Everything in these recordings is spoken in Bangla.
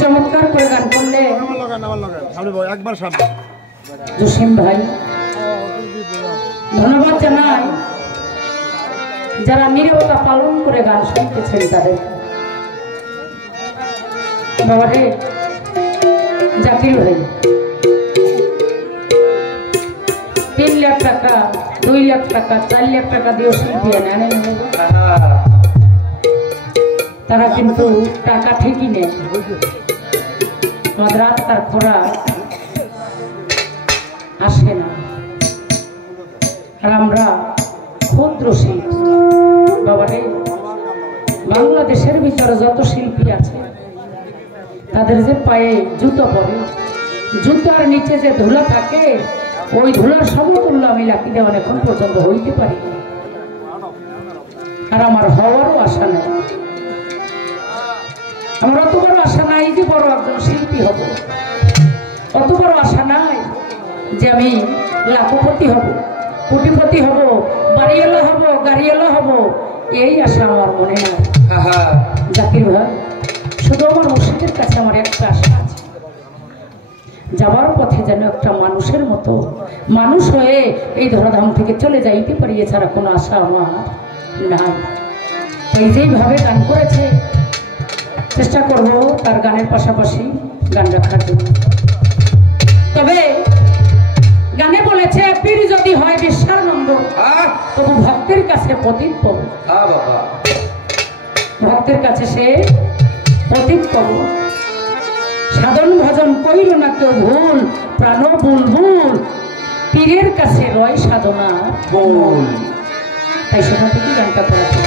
চমৎকার করে গান করলে জসিম ভাই ধন্যবাদ জানাই যারা নীরবতা পালন করে গান শুনতেছেন তাদের। বাবা রে জাকির ভাই 3 লাখ টাকা 2 লাখ টাকা 4 লাখ টাকা দিয়ে শিল্পী নেন, তারা কিন্তু টাকা ঠিকই নেন, আমাদের আত্মার খোরা আসে না। আর আমরা ক্ষুদ্র শিল্পী বাবারে, বাংলাদেশের ভিতরে যত শিল্পী আছে তাদের যে পায়ে জুতো পরে, জুতার নিচে যে ধুলা থাকে ওই ধুলার সমতুল্য আমি লাকি দেওয়ান এখন পর্যন্ত হইতে পারি, আর আমার হওয়ারও আশা নেই। আমার অত বড় আশা নাই যে বড় একজন শিল্পী হব, অত বড় আশা নাই যে আমি লাখপতি হব, কোটিপতি হব, বাড়িওয়ালা হব, গাড়িওয়ালা হব, এই আশা আমার মনে নাই। জাকির ভাই, শুধু আমার মুর্শিদের কাছে আমার একটা আশা আছে, যাবার পথে যেন একটা মানুষের মতো মানুষ হয়ে এই ধরাধাম থেকে চলে যাইতে পারি, এছাড়া কোনো আশা আমার নাই। এই যেইভাবে গান করেছে চেষ্টা করব তার গানের পাশাপাশি গান রাখার জন্য। তবে গানে বলেছে পীর যদি হয় বিশ্বানন্দ তবু ভক্তের কাছে পতিত পাবো, ভক্তের কাছে সে পতিত পাবো। সাধন ভজন কইল না কেউ ভুল, প্রাণ বুলবুল পীরের কাছে রয় সাধনা বল। তাই সেখান থেকে গানটা করেছে।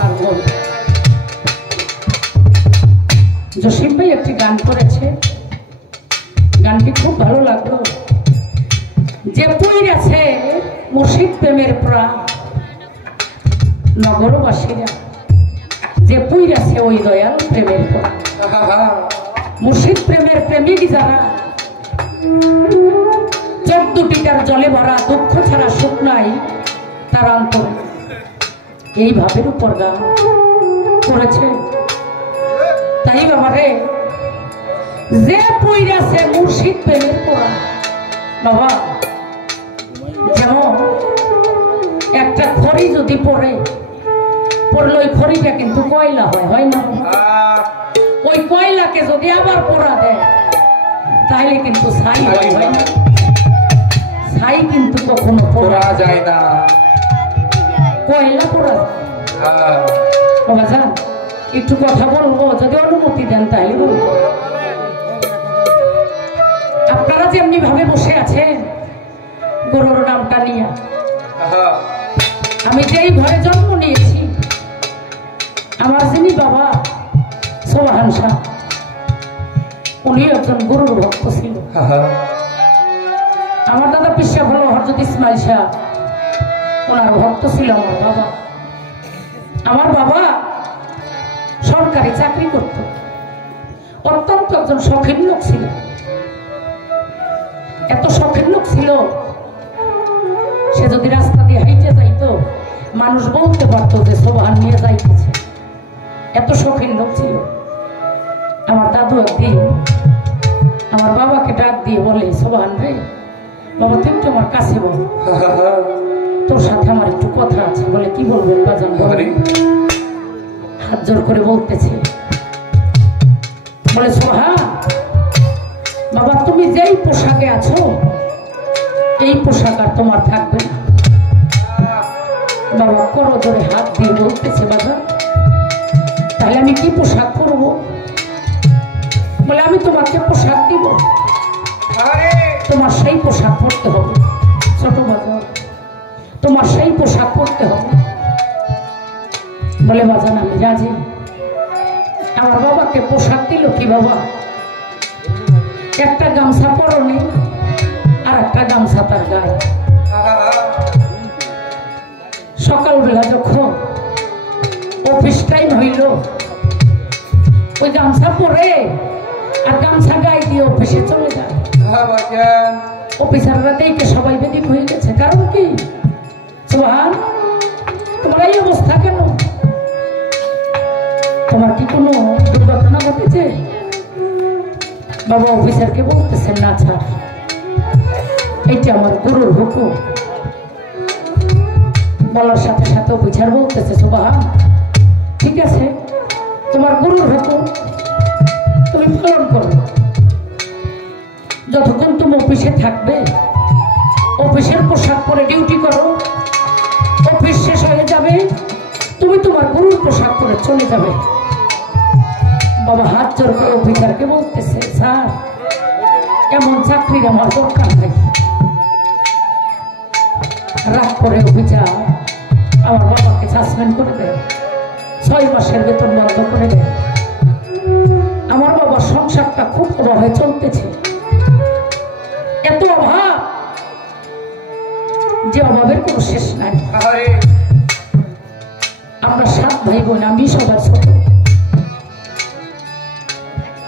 ভাঙার গোল। জসিম ভাই একটি গান করেছে, গানটি খুব ভালো লাগলো। যে পুইরাছে মুর্শিদ প্রেমের প্রাণ, নগরবাসীরা যে পুইরাছে ওই দয়াল প্রেমের প্রাণ। মুর্শিদ প্রেমের প্রেমিক যারা, চোখ দুটিটার জলে ভরা, দুঃখ ছাড়া সুখ নাই তার অন্তরে, এই ভাবের উপর গান করেছে। তাই বাবারে, যে পইরাছে মুর্শিদ প্রেমের প্রাণ, বাবা যেমন একটা খড়ি যদি পড়ে, পড়লে ওই খড়িটা কিন্তু কয়লা হয়, হয় না? ওই কয়লাকে যদি আবার পোড়া দেয় তাহলে কিন্তু ছাই হয়, হয় না? ছাই কিন্তু কখনো পোড়া যায় না, কয়লা পোড়া যায়। বাবা যান, একটু কথা বলবো, যদি অনুমতি দেন তাহলে বলবো। আপনারা যেমনি ভাবে বসে আছেন গরুর নামটা নিয়ে, আমি যেই ঘরে জন্ম নিয়েছি, আমার যিনি বাবা সোহান শাহ, উনি একজন গরুর ভক্ত ছিল। আমার দাদা পিসা হলো হযরত ইসমাইল শাহ, ওনার ভক্ত ছিল আমার বাবা। আমার বাবা সরকারি চাকরি করত, অত্যন্ত একজন শখিন লোক ছিল। এত শখিন লোক ছিল, সে যদি রাস্তা দিয়ে হাইটে যাইতো মানুষ বলতে পারতো যে সোহান নিয়ে যাইতেছে, এত শখিন লোক ছিল। আমার দাদু একদিন আমার বাবাকে ডাক দিয়ে বলে, সোহান রে বাবা, তুই একটু আমার কাছে বল, তোর সাথে আমার একটু কথা আছে। বলে, কি বলবেন বাজান? হাত জোর করে বলতেছে, বলে, সোহান বাবা, তুমি যেই পোশাকে আছো এই পোশাক আর তোমার থাকবে না। বাবা করো ধরে হাত দিয়ে বলতেছে, বাবা তাহলে আমি কি পোশাক পরবো? বলে, আমি তোমাকে পোশাক দিব, তোমার সেই পোশাক পরতে হবে। ছোট বাজার, তোমার সেই পোশাক পরতে হবে। বলে, বাজান আমি রাজি। আমার বাবাকে পোশাক দিল কি বাবা? একটা গামছা পরনে আর একটা গামছা তার গায়ে। সকালবেলা যখন অফিস টাইম হইল, ওই গামছা পরে আর গামছা গায়ে দিয়ে অফিসে চলে যায়। অফিসাররা দেখে সবাই বেদিক হয়ে গেছে। কারণ কি? সোহান, তোমার এই অবস্থা কেন? তোমার কি কোনো দুর্ঘটনা ঘটেছে? বাবা অফিসারকে বলতেছেন, না ছাড়, এইটা আমার গুরুর হুকুম। বলার সাথে সাথে অফিসার বলতেছে, সোহান ঠিক আছে, তোমার গুরুর হুকুম তুমি পালন করো। যতক্ষণ তুমি অফিসে থাকবে অফিসের পোশাক পরে ডিউটি করো, অফিস শেষ হয়ে যাবে তুমি তোমার গুরুর পোশাক পরে চলে যাবে। বাবা হাত জোর করে অফিসারকে বলতেছে, স্যার এমন চাকরির আমার দরকার নাই। রাগ করে অফিসার আমার বাবাকে সাসপেন্ড করে দেয়, 6 মাসের বেতন বন্ধ করে দেয়। আমার বাবার সংসারটা খুব অভাবে চলতেছে, এত অভাব যে অভাবের কোনো শেষ নাই। আমরা 7 ভাই বোন, আমি সবার ছোট।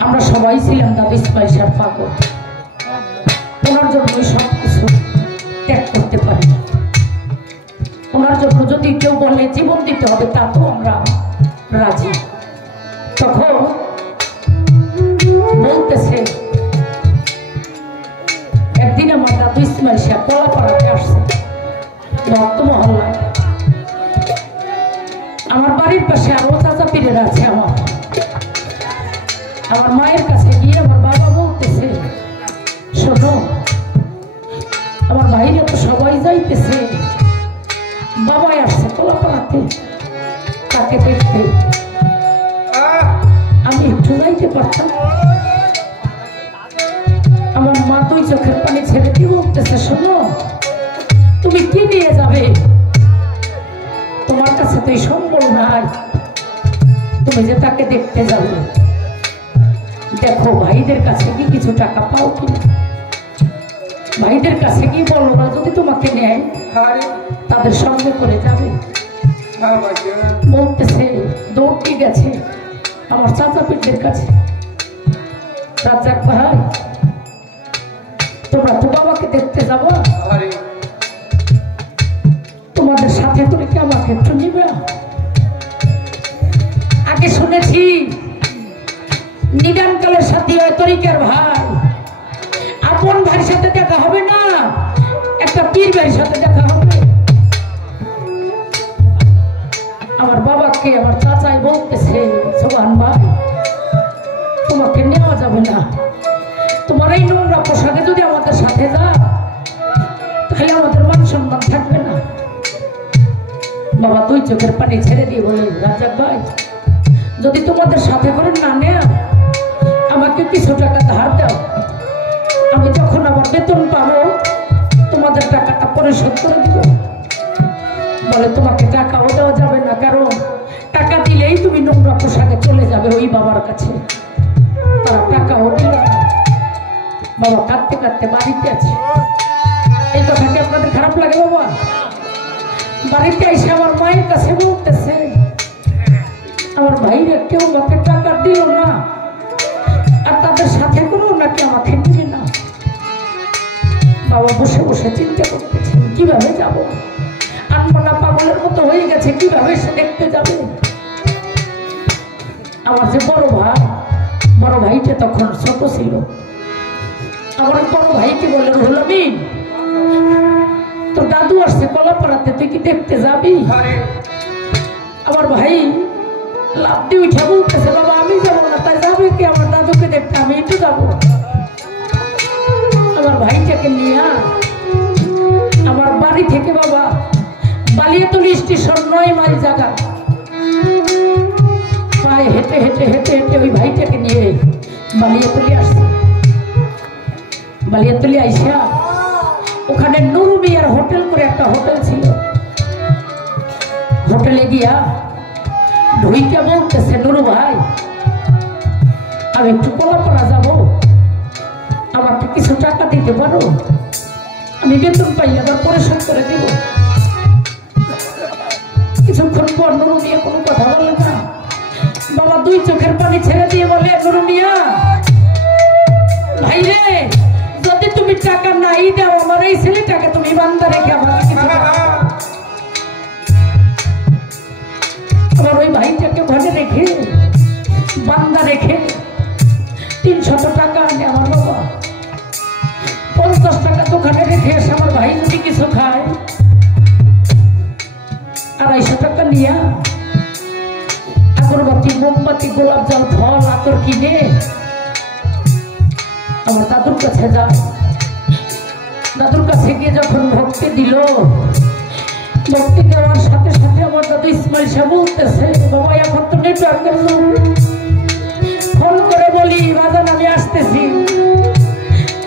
আমরা সবাই ছিলাম দাদা ইসমাইল শাহ পাগল। ওনার জন্য সব কিছু ত্যাগ করতে পারি। ওনার জন্য যদি কেউ বলে জীবন দিতে হবে, তা তো আমরা রাজি। তখন বলতেছে, একদিন আমার দাদু ইসমাইল শাহ কলাপাড়াতে আসছে, ভক্ত মহল্লায়। আমার বাড়ির পাশে আরো চাচা পীরেরা আছে। আমার মায়ের কাছে গিয়ে আমার বাবা বলতেছে, শোনো আমার ভাইরা তো সবাই যাইতেছে, বাবাই আসছে কলাপাড়াতে, তাকে দেখতে আমি একটু যাইতে পারতাম। আমার মা 2 চোখের পানি ছেড়ে দিয়ে বলতেছে, শোনো তুমি কি নিয়ে যাবে? তোমার কাছে তো এই সম্বল নাই তুমি যে তাকে দেখতে যাবে। দেখো ভাইদের কাছে কি কিছু টাকা পাও কিনা, ভাইদের কাছে কি বলো না, যদি তোমাকে নেয় তাদের সঙ্গে করে যাবে। বলতেছে দৌড়টি গেছে আমার চাচা পিঠের কাছে, রাজ্জাক ভাই তোমরা তো বাবাকে দেখতে যাবো, তোমাদের সাথে করে কি আমাকে একটু নিবে? আগে শুনেছি নিদানকালের সাথে হয় তরিকার ভাই, আপন ভাইয়ের সাথে দেখা হবে না, একটা পীর ভাইয়ের সাথে দেখা হবে। আমার বাবাকে আমার চাচাই বলতেছে সোহান ভাই তোমাকে নেওয়া যাবে না, তোমার এই নোংরা পোশাকে যদি আমাদের সাথে যা তাহলে আমাদের মান সম্মান থাকবে না। বাবা দুই চোখের পানি ছেড়ে দিয়ে বলে রাজ্জাক ভাই যদি তোমাদের সাথে করে না নেয়া আমাকে কিছু টাকা ধার দাও, আমি যখন আবার বেতন পাবো তোমাদের টাকাটা পরিশোধ করে দিব। বলে তোমাকে টাকাও দেওয়া যাবে না, কারণ টাকা দিলেই তুমি নোংরা পোশাকে চলে যাবে ওই বাবার কাছে। তারা টাকাও দিল না। বাবা কাঁদতে কাঁদতে বাড়িতে আছে। এই কথা কি আপনাদের খারাপ লাগে? বাবা বাড়িতে এসে আমার মায়ের কাছে বলতেছে আমার ভাইরা কেউ আমাকে টাকা দিল না, আর তাদের সাথে করেও নাকি আমাকে দিবে না। বাবা বসে বসে চিন্তা করতেছে কিভাবে যাব, আনমনা পাগলের মতো হয়ে গেছে, কিভাবে সে দেখতে যাবে। আমার যে বড় ভাইটা তখন ছোট ছিল, আমার বড় ভাইকে বলল রুহুল আমিন তোর দাদু আসছে কলাপাড়াতে, তুই কি দেখতে যাবি? আমার ভাই লাভ দিয়ে উঠে বলতেছে বাবা আমি যাবো না, তাই যাবে কি আমার দাদুকে দেখতে, আমি একটু যাবো। আমার ভাইটাকে নিয়ে আমার বাড়ি থেকে বাবা বালিয়াতলী স্টেশন 9 মাইল জায়গা পায়ে হেঁটে হেঁটে হেঁটে হেঁটে ওই ভাইটাকে নিয়ে বালিয়াতলী আসছে। বালিয়াতলী আইসা ওখানে নুরু মিয়ার হোটেল করে একটা হোটেল ছিল, হোটেলে গিয়া ঢুইকে বলতেছে নুরু ভাই আমি একটু কলাপাড়া যাবো, আমাকে কিছু টাকা দিতে পারো, আমি বেতন পাইলে আবার পরিশোধ করে দিব। কিছুক্ষণ পর নুরু মিয়া কোনো কথা বলে না। বাবা দুই চোখের পানি ছেড়ে দিয়ে বলে নুরু মিয়া ভাই রে যদি তুমি টাকা নাই দাও আমার এই ছেলেটাকে তুমি বান্দা রেখে আমাকে কিছু আমার ওই ভাইটাকে ঘরে রেখে বান্দা রেখে 300 টাকা আনে আমার বাবা, 50 টাকা দোকানে রেখে এসে আমার ভাই যদি কিছু খায় 250 টাকা নিয়ে আগরবাতি মোমবাতি গোলাপ জল ফল আতর কিনে আমার দাদুর কাছে যায়। দাদুর কাছে গিয়ে যখন ভক্তি দিল, ভক্তি দেওয়ার সাথে সাথে আমার দাদু ইসমাইল সাহেব বলতেছে বাবা এখন তো নেটওয়ার্কের যুগ, ফোন করে বলি বাজান আমি আসতেছি।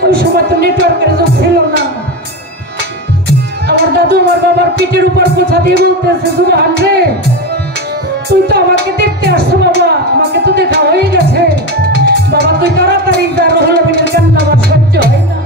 ওই সময় তো নেটওয়ার্কের যুগ ছিল না। আমার দাদু আমার বাবার পিঠের উপর পোছা দিয়ে বলতেছে সুবহান রে তুই তো আমাকে দেখতে আসছো বাবা, আমাকে তো দেখা হয়ে গেছে বাবা, তুই তাড়াতাড়ি যা, রুহুল আমিনের কান্না আমার সহ্য হয় না।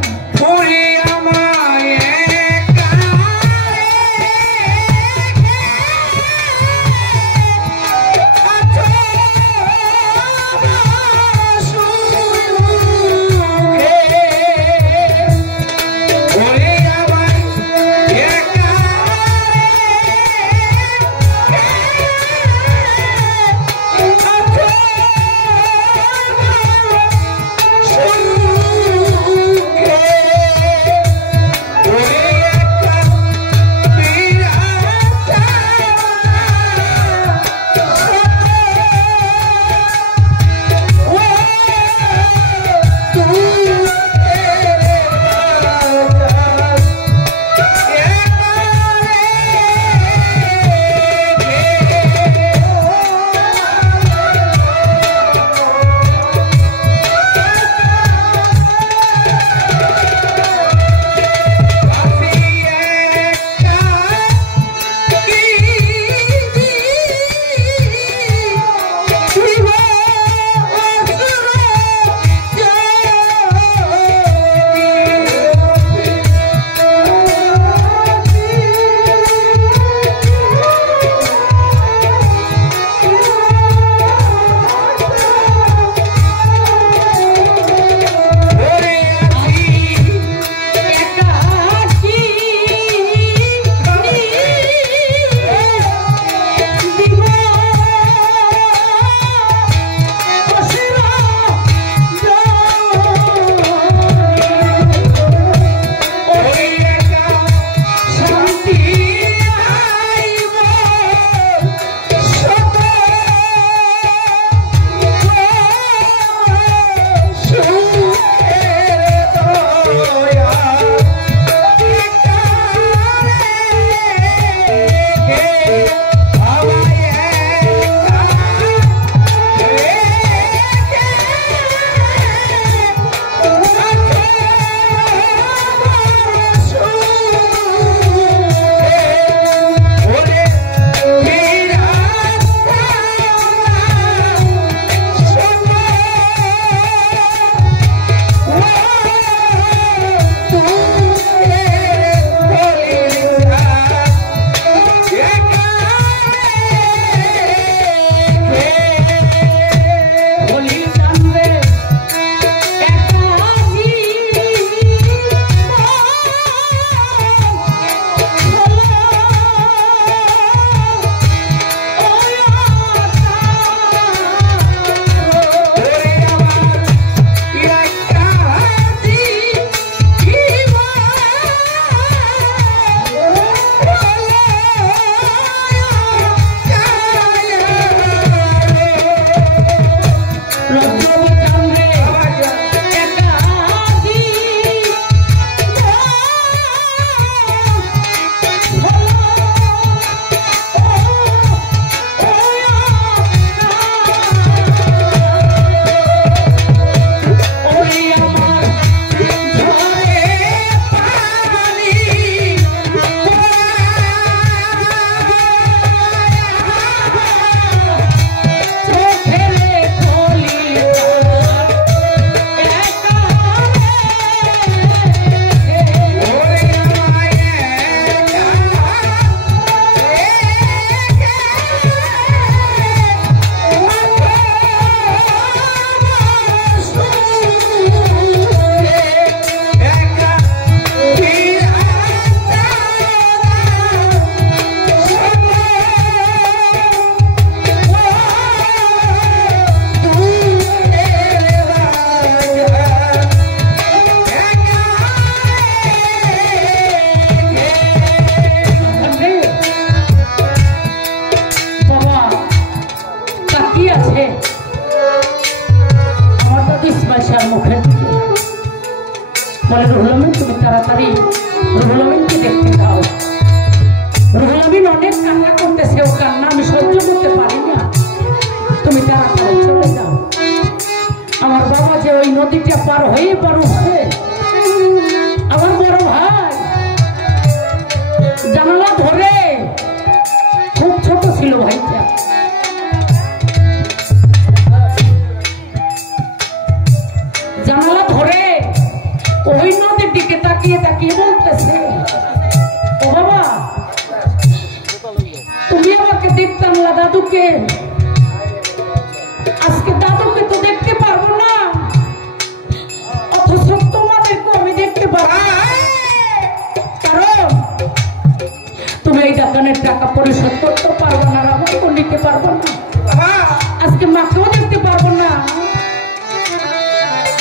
তাকিয়ে আছে আমার দাদু ইসমাইল শাহর মুখের দিকে। বলে রুহুল আমিন তুমি তাড়াতাড়ি রুহুল আমিনকে দেখতে দাও। রুহুল আমিন অনেক কান্না করতেছে, ও কান্না আমি সহ্য করতে পারি না, তুমি তাড়াতাড়ি চলে যাও। আমার বাবা যে ওই নদীটা পার হয়ে পার উঠছে, আমার বড় ভাই জানালা ধরে, খুব ছোট ছিল ভাইটা, জানালা ধরে ওই নদীর দিকে তাকিয়ে তাকিয়ে বলতেছে, ও বাবা তুমি আমাকে দেখতাম না দাদুকে, আজকে দাদুকে তো দেখতে পারবো না, অথচ তোমাদেরকে আমি দেখতে পারবো, কারণ তুমি এই দোকানের টাকা পরিশোধ করতে পারবো না, আমাকেও নিতে পারবো না, আজকে মাকেও দেখতে পারবো না,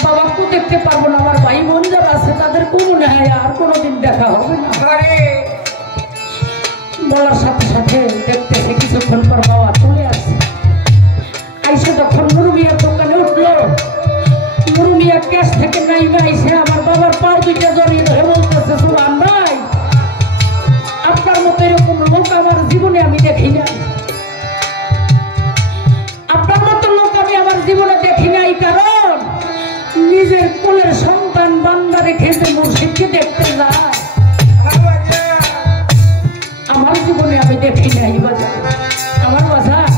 বাবাকেও দেখতে পারবো না, আমার ভাই বোন যারা আছে তাদেরকেও মনে হয় আর কোনোদিন দেখা হবে না। বলার সাথে সাথে দেখতেছে কিছুক্ষণ পর বাবা চলে আসছে। আইসে তখন নুরু মিয়ার দোকানে উঠলো। নুরু মিয়া ক্যাশ থেকে নাইমে আইসে আমার বাবার পাও দুইটা জড়িয়ে ধরে বলতেছে, সুবহান ভাই আপনার মতো এরকম লোক আমার জীবনে আমি দেখি নাই, আপনার মতো লোক আমি আমার জীবনে দেখি নাই, কারণ নিজের কোলের সন্তান বান্দা রেখে যে মুর্শিদকে দেখতে যায় আমার জীবনে আমি দেখি নাই। বাজার আমার বাজার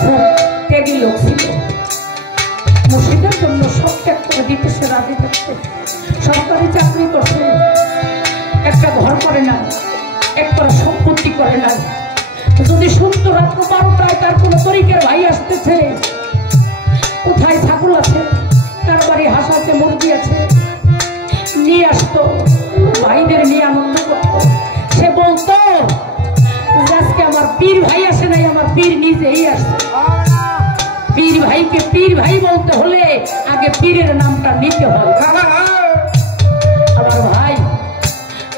খুব ত্যাগী লোক ছিল, মুর্শিদের জন্য সব ত্যাগ করে দিতে সে রাজি থাকছে, সরকারি চাকরি করছে, একটা ঘর করে না, একবার সম্পত্তি করে না, যদি শুনতো রাত্র 12টায় তার কোনো তরিকের ভাই আসতেছে, কোথায় ছাগল আছে, তার বাড়ি হাঁস আছে, মুরগি আছে, নিয়ে আসতো, ভাইদের নিয়ে আনন্দ করতো, সে বলতো আজকে আমার পীর ভাই আসে নাই, আমার পীর নিজেই আসছে। পীর ভাইকে পীর ভাই বলতে হলে আগে পীরের নামটা নিতে হয়। আমার ভাই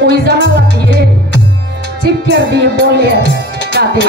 ওই জানালা দিয়ে চিৎকার দিয়ে বলে কাঁদে,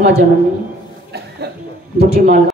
মা জননী দুটি মালা